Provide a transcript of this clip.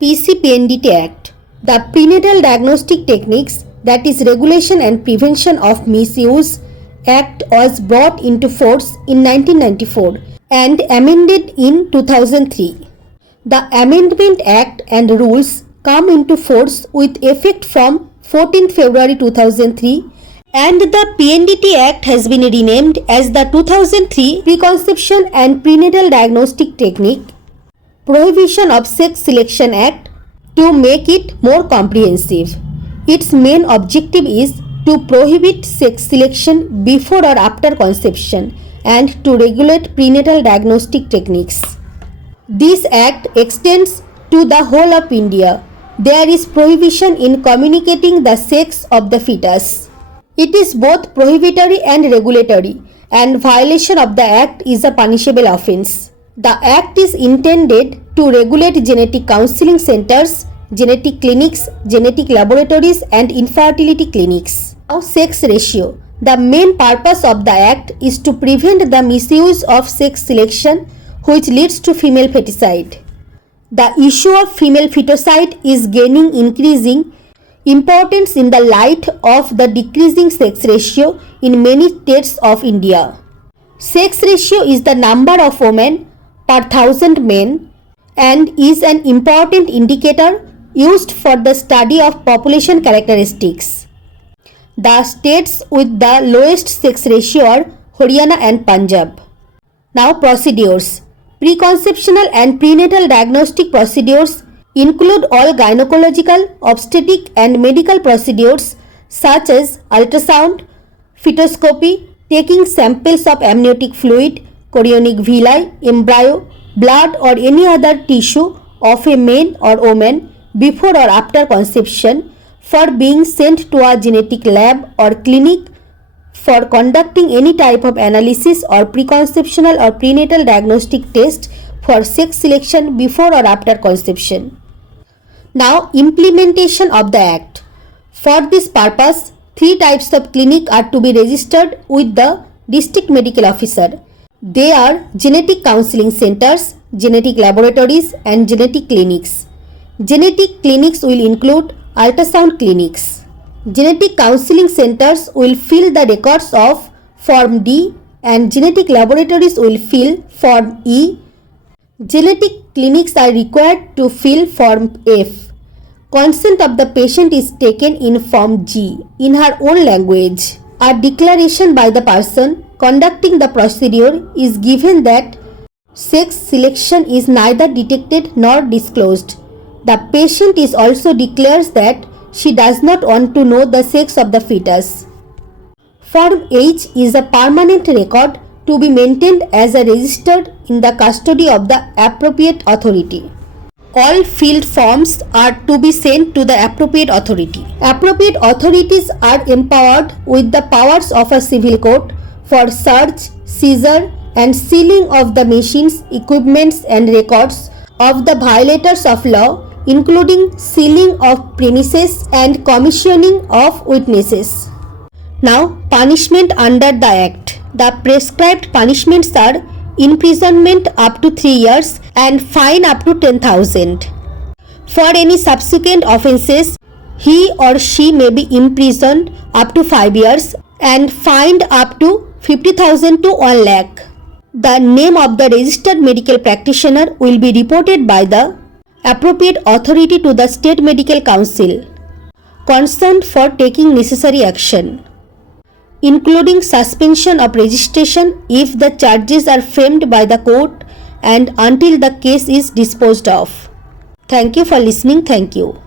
Pcpndt Act. The Prenatal Diagnostic Techniques, that is Regulation and Prevention of Misuse Act, was brought into force in 1994 and amended in 2003. The Amendment Act and rules come into force with effect from 14 February 2003, and the PNDT Act has been renamed as the 2003 Preconception and Prenatal Diagnostic Technique Prohibition of Sex Selection Act to make it more comprehensive. Its main objective is to prohibit sex selection before or after conception and to regulate prenatal diagnostic techniques. This act extends to the whole of India. There is prohibition in communicating the sex of the fetus. It is both prohibitory and regulatory, and violation of the act is a punishable offence. The act is intended to regulate genetic counseling centers, genetic clinics, genetic laboratories and infertility clinics. Now, sex ratio. The main purpose of the act is to prevent the misuse of sex selection which leads to female feticide. The issue of female feticide is gaining increasing importance in the light of the decreasing sex ratio in many states of India. Sex ratio is the number of women per thousand men and is an important indicator used for the study of population characteristics. The states with the lowest sex ratio are Haryana and Punjab. Now, procedures. Preconceptional and prenatal diagnostic procedures include all gynecological, obstetric and medical procedures such as ultrasound, fetoscopy, taking samples of amniotic fluid, chorionic villi, embryo, blood or any other tissue of a man or woman before or after conception for being sent to a genetic lab or clinic for conducting any type of analysis or preconceptional or prenatal diagnostic test for sex selection before or after conception. Now, implementation of the Act. For this purpose, 3 types of clinic are to be registered with the district medical officer. They are genetic counseling centers, genetic laboratories and genetic clinics. Genetic clinics will include ultrasound clinics. Genetic counseling centers will fill the records of Form D and genetic laboratories will fill Form E. Genetic clinics are required to fill Form F. Consent of the patient is taken in Form G in her own language. A declaration by the person conducting the procedure is given that sex selection is neither detected nor disclosed. The patient is also declares that she does not want to know the sex of the fetus. Form H is a permanent record to be maintained as a registered in the custody of the appropriate authority. All filled forms are to be sent to the appropriate authority. Appropriate authorities are empowered with the powers of a civil court for search, seizure and sealing of the machines, equipments and records of the violators of law, including sealing of premises and commissioning of witnesses. Now, punishment under the Act. The prescribed punishments are imprisonment up to 3 years and fine up to 10,000. For any subsequent offences, he or she may be imprisoned up to 5 years and fined up to 50,000 to 1 lakh. The name of the registered medical practitioner will be reported by the appropriate authority to the State Medical Council concerned for taking necessary action, including suspension of registration if the charges are framed by the court and until the case is disposed of. Thank you for listening. Thank you.